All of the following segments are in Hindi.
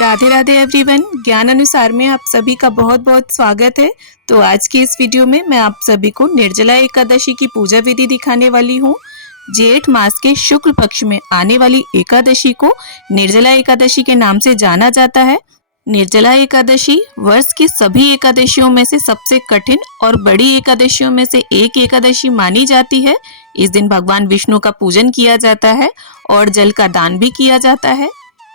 राधे राधे एवरीवन। ज्ञान अनुसार में आप सभी का बहुत बहुत स्वागत है। तो आज की इस वीडियो में मैं आप सभी को निर्जला एकादशी की पूजा विधि दिखाने वाली हूँ। जेठ मास के शुक्ल पक्ष में आने वाली एकादशी को निर्जला एकादशी के नाम से जाना जाता है। निर्जला एकादशी वर्ष की सभी एकादशियों में से सबसे कठिन और बड़ी एकादशियों में से एक एकादशी मानी जाती है। इस दिन भगवान विष्णु का पूजन किया जाता है और जल का दान भी किया जाता है।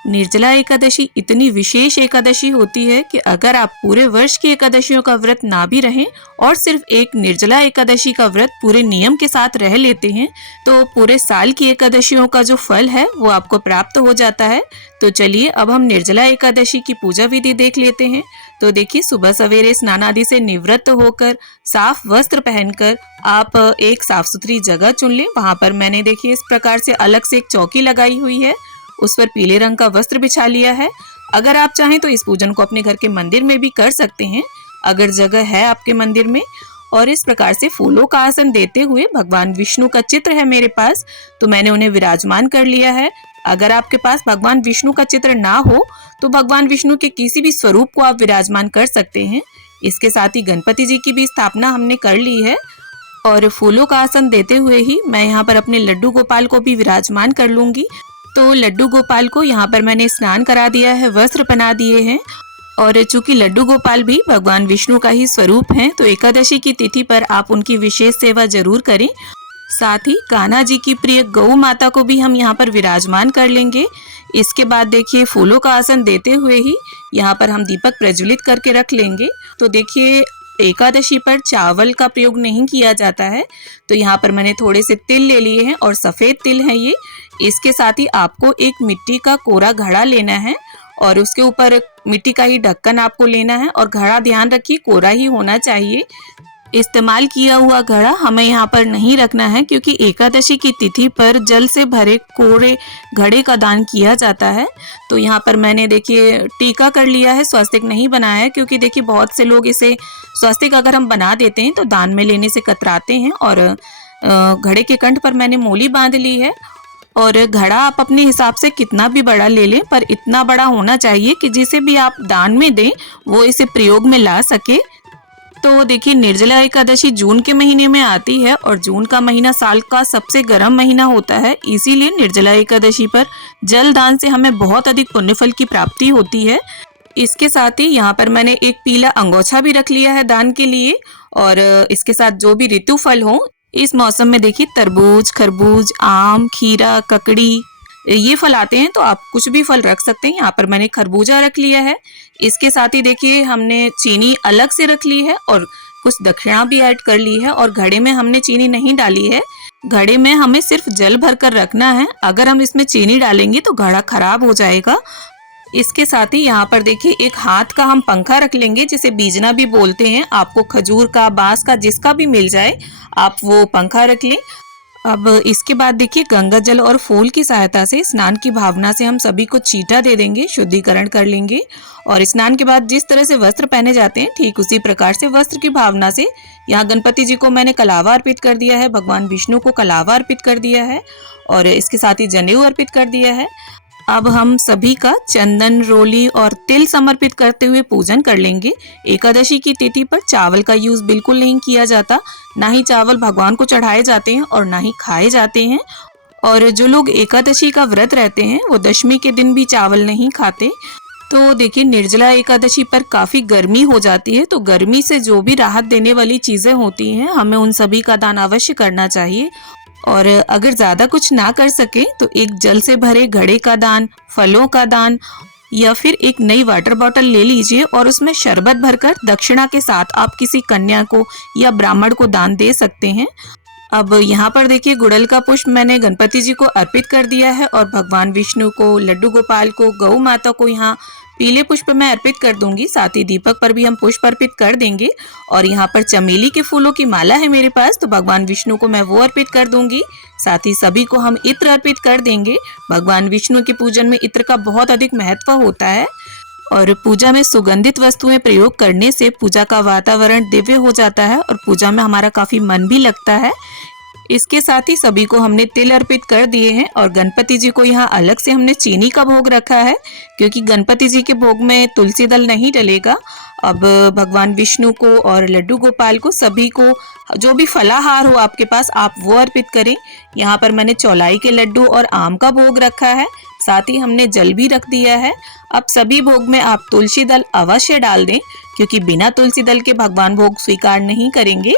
निर्जला एकादशी इतनी विशेष एकादशी होती है कि अगर आप पूरे वर्ष की एकादशियों का व्रत ना भी रहें और सिर्फ एक निर्जला एकादशी का व्रत पूरे नियम के साथ रह लेते हैं तो पूरे साल की एकादशियों का जो फल है वो आपको प्राप्त हो जाता है। तो चलिए अब हम निर्जला एकादशी की पूजा विधि देख लेते हैं। तो देखिए, सुबह सवेरे स्नान आदि से निवृत्त होकर साफ वस्त्र पहनकर आप एक साफ सुथरी जगह चुन लें। वहां पर मैंने देखिए इस प्रकार से अलग से एक चौकी लगाई हुई है, उस पर पीले रंग का वस्त्र बिछा लिया है। अगर आप चाहें तो इस पूजन को अपने घर के मंदिर में भी कर सकते हैं अगर जगह है आपके मंदिर में। और इस प्रकार से फूलों का आसन देते हुए भगवान विष्णु का चित्र है मेरे पास, तो मैंने उन्हें विराजमान कर लिया है। अगर आपके पास भगवान विष्णु का चित्र ना हो तो भगवान विष्णु के किसी भी स्वरूप को आप विराजमान कर सकते हैं। इसके साथ ही गणपति जी की भी स्थापना हमने कर ली है। और फूलों का आसन देते हुए ही मैं यहाँ पर अपने लड्डू गोपाल को भी विराजमान कर लूंगी। तो लड्डू गोपाल को यहाँ पर मैंने स्नान करा दिया है, वस्त्र पहना दिए हैं। और चूंकि लड्डू गोपाल भी भगवान विष्णु का ही स्वरूप हैं, तो एकादशी की तिथि पर आप उनकी विशेष सेवा जरूर करें। साथ ही कान्हा जी की प्रिय गौ माता को भी हम यहाँ पर विराजमान कर लेंगे। इसके बाद देखिए, फूलों का आसन देते हुए ही यहाँ पर हम दीपक प्रज्वलित करके रख लेंगे। तो देखिए, एकादशी पर चावल का प्रयोग नहीं किया जाता है, तो यहाँ पर मैंने थोड़े से तिल ले लिए हैं और सफ़ेद तिल हैं ये। इसके साथ ही आपको एक मिट्टी का कोरा घड़ा लेना है और उसके ऊपर मिट्टी का ही ढक्कन आपको लेना है। और घड़ा ध्यान रखिए कोरा ही होना चाहिए। इस्तेमाल किया हुआ घड़ा हमें यहाँ पर नहीं रखना है, क्योंकि एकादशी की तिथि पर जल से भरे कोरे घड़े का दान किया जाता है। तो यहाँ पर मैंने देखिए टीका कर लिया है, स्वस्तिक नहीं बनाया है, क्योंकि देखिए बहुत से लोग इसे स्वस्तिक अगर हम बना देते हैं तो दान में लेने से कतराते हैं। और घड़े के कंठ पर मैंने मोली बांध ली है। और घड़ा आप अपने हिसाब से कितना भी बड़ा ले लें, पर इतना बड़ा होना चाहिए कि जिसे भी आप दान में दें वो इसे प्रयोग में ला सके। तो देखिए, निर्जला एकादशी जून के महीने में आती है और जून का महीना साल का सबसे गर्म महीना होता है। इसीलिए निर्जला एकादशी पर जल दान से हमें बहुत अधिक पुण्यफल की प्राप्ति होती है। इसके साथ ही यहाँ पर मैंने एक पीला अंगोछा भी रख लिया है दान के लिए। और इसके साथ जो भी ऋतु फल हो, इस मौसम में देखिए तरबूज, खरबूज, आम, खीरा, ककड़ी ये फल आते हैं, तो आप कुछ भी फल रख सकते हैं। यहाँ पर मैंने खरबूजा रख लिया है। इसके साथ ही देखिए हमने चीनी अलग से रख ली है और कुछ दक्षिणा भी ऐड कर ली है। और घड़े में हमने चीनी नहीं डाली है, घड़े में हमें सिर्फ जल भर कर रखना है। अगर हम इसमें चीनी डालेंगे तो घड़ा खराब हो जाएगा। इसके साथ ही यहाँ पर देखिए एक हाथ का हम पंखा रख लेंगे, जिसे बीजना भी बोलते हैं। आपको खजूर का, बांस का, जिसका भी मिल जाए आप वो पंखा रख लें। अब इसके बाद देखिए गंगा जल और फूल की सहायता से स्नान की भावना से हम सभी को छींटा दे देंगे, शुद्धिकरण कर लेंगे। और स्नान के बाद जिस तरह से वस्त्र पहने जाते हैं ठीक उसी प्रकार से वस्त्र की भावना से यहाँ गणपति जी को मैंने कलावा अर्पित कर दिया है, भगवान विष्णु को कलावा अर्पित कर दिया है और इसके साथ ही जनेऊ अर्पित कर दिया है। अब हम सभी का चंदन, रोली और तिल समर्पित करते हुए पूजन कर लेंगे। एकादशी की तिथि पर चावल का यूज बिल्कुल नहीं किया जाता, ना ही चावल भगवान को चढ़ाए जाते हैं और ना ही खाए जाते हैं। और जो लोग एकादशी का व्रत रहते हैं वो दशमी के दिन भी चावल नहीं खाते। तो देखिए, निर्जला एकादशी पर काफ़ी गर्मी हो जाती है, तो गर्मी से जो भी राहत देने वाली चीज़ें होती हैं हमें उन सभी का दान अवश्य करना चाहिए। और अगर ज़्यादा कुछ ना कर सके तो एक जल से भरे घड़े का दान, फलों का दान या फिर एक नई वाटर बॉटल ले लीजिए और उसमें शरबत भरकर दक्षिणा के साथ आप किसी कन्या को या ब्राह्मण को दान दे सकते हैं। अब यहाँ पर देखिए गुड़हल का पुष्प मैंने गणपति जी को अर्पित कर दिया है और भगवान विष्णु को, लड्डू गोपाल को, गौ माता को यहाँ पीले पुष्प मैं अर्पित कर दूंगी। साथ ही दीपक पर भी हम पुष्प अर्पित कर देंगे। और यहाँ पर चमेली के फूलों की माला है मेरे पास, तो भगवान विष्णु को मैं वो अर्पित कर दूंगी। साथ ही सभी को हम इत्र अर्पित कर देंगे। भगवान विष्णु के पूजन में इत्र का बहुत अधिक महत्व होता है और पूजा में सुगंधित वस्तुएं प्रयोग करने से पूजा का वातावरण दिव्य हो जाता है और पूजा में हमारा काफी मन भी लगता है। इसके साथ ही सभी को हमने तिल अर्पित कर दिए हैं और गणपति जी को यहाँ अलग से हमने चीनी का भोग रखा है, क्योंकि गणपति जी के भोग में तुलसी दल नहीं डलेगा। अब भगवान विष्णु को और लड्डू गोपाल को सभी को जो भी फलाहार हो आपके पास आप वो अर्पित करें। यहाँ पर मैंने चौलाई के लड्डू और आम का भोग रखा है, साथ ही हमने जल भी रख दिया है। अब सभी भोग में आप तुलसी दल अवश्य डाल दें, क्योंकि बिना तुलसी दल के भगवान भोग स्वीकार नहीं करेंगे।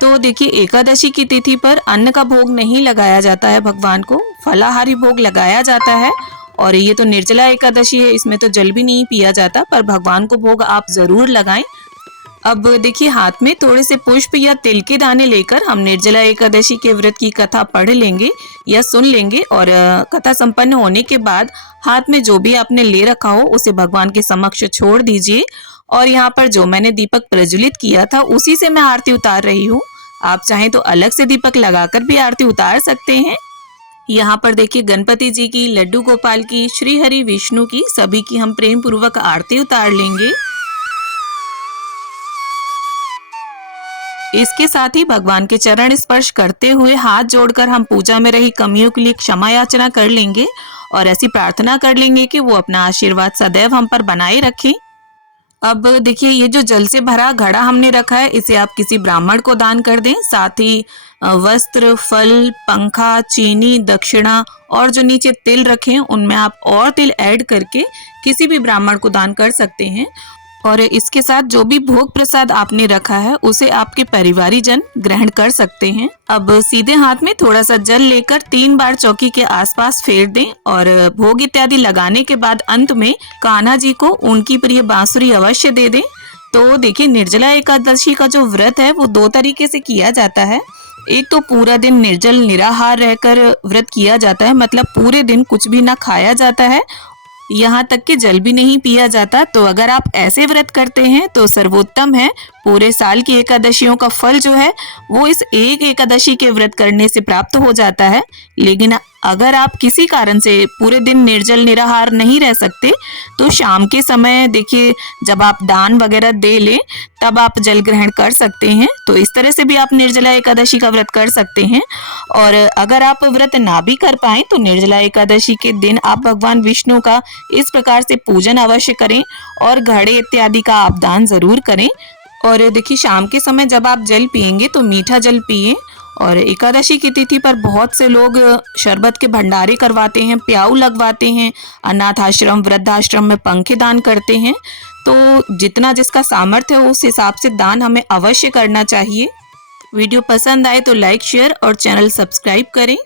तो देखिए, एकादशी की तिथि पर अन्न का भोग नहीं लगाया जाता है भगवान को, फलाहारी भोग लगाया जाता है। और ये तो निर्जला एकादशी है, इसमें तो जल भी नहीं पिया जाता, पर भगवान को भोग आप जरूर लगाएं। अब देखिए, हाथ में थोड़े से पुष्प या तिल के दाने लेकर हम निर्जला एकादशी के व्रत की कथा पढ़ लेंगे या सुन लेंगे, और कथा संपन्न होने के बाद हाथ में जो भी आपने ले रखा हो उसे भगवान के समक्ष छोड़ दीजिए। और यहाँ पर जो मैंने दीपक प्रज्वलित किया था उसी से मैं आरती उतार रही हूँ। आप चाहें तो अलग से दीपक लगाकर भी आरती उतार सकते हैं। यहाँ पर देखिए, गणपति जी की, लड्डू गोपाल की, श्री हरि विष्णु की, सभी की हम प्रेम पूर्वक आरती उतार लेंगे। इसके साथ ही भगवान के चरण स्पर्श करते हुए हाथ जोड़कर हम पूजा में रही कमियों के लिए क्षमा याचना कर लेंगे और ऐसी प्रार्थना कर लेंगे कि वो अपना आशीर्वाद सदैव हम पर बनाए रखें। अब देखिए, ये जो जल से भरा घड़ा हमने रखा है इसे आप किसी ब्राह्मण को दान कर दें। साथ ही वस्त्र, फल, पंखा, चीनी, दक्षिणा और जो नीचे तिल रखे हैं उनमें आप और तिल ऐड करके किसी भी ब्राह्मण को दान कर सकते हैं। और इसके साथ जो भी भोग प्रसाद आपने रखा है उसे आपके परिवारी जन ग्रहण कर सकते हैं। अब सीधे हाथ में थोड़ा सा जल लेकर 3 बार चौकी के आसपास फेर दें और भोग इत्यादि लगाने के बाद अंत में कान्हा जी को उनकी प्रिय बांसुरी अवश्य दे दें। तो देखिए, निर्जला एकादशी का जो व्रत है वो 2 तरीके से किया जाता है। एक तो पूरा दिन निर्जल निराहार रहकर व्रत किया जाता है, मतलब पूरे दिन कुछ भी ना खाया जाता है, यहाँ तक कि जल भी नहीं पिया जाता। तो अगर आप ऐसे व्रत करते हैं तो सर्वोत्तम है। पूरे साल की एकादशियों का फल जो है वो इस एक एकादशी के व्रत करने से प्राप्त हो जाता है। लेकिन अगर आप किसी कारण से पूरे दिन निर्जल निराहार नहीं रह सकते तो शाम के समय देखिए, जब आप दान वगैरह दे लें तब आप जल ग्रहण कर सकते हैं। तो इस तरह से भी आप निर्जला एकादशी का व्रत कर सकते हैं। और अगर आप व्रत ना भी कर पाए तो निर्जला एकादशी के दिन आप भगवान विष्णु का इस प्रकार से पूजन अवश्य करें और घड़े इत्यादि का आप दान जरूर करें। और देखिए, शाम के समय जब आप जल पिएंगे तो मीठा जल पिए। और एकादशी की तिथि पर बहुत से लोग शरबत के भंडारे करवाते हैं, प्याऊ लगवाते हैं, अनाथ आश्रम, वृद्धाश्रम में पंखे दान करते हैं। तो जितना जिसका सामर्थ्य हो उस हिसाब से दान हमें अवश्य करना चाहिए। वीडियो पसंद आए तो लाइक, शेयर और चैनल सब्सक्राइब करें।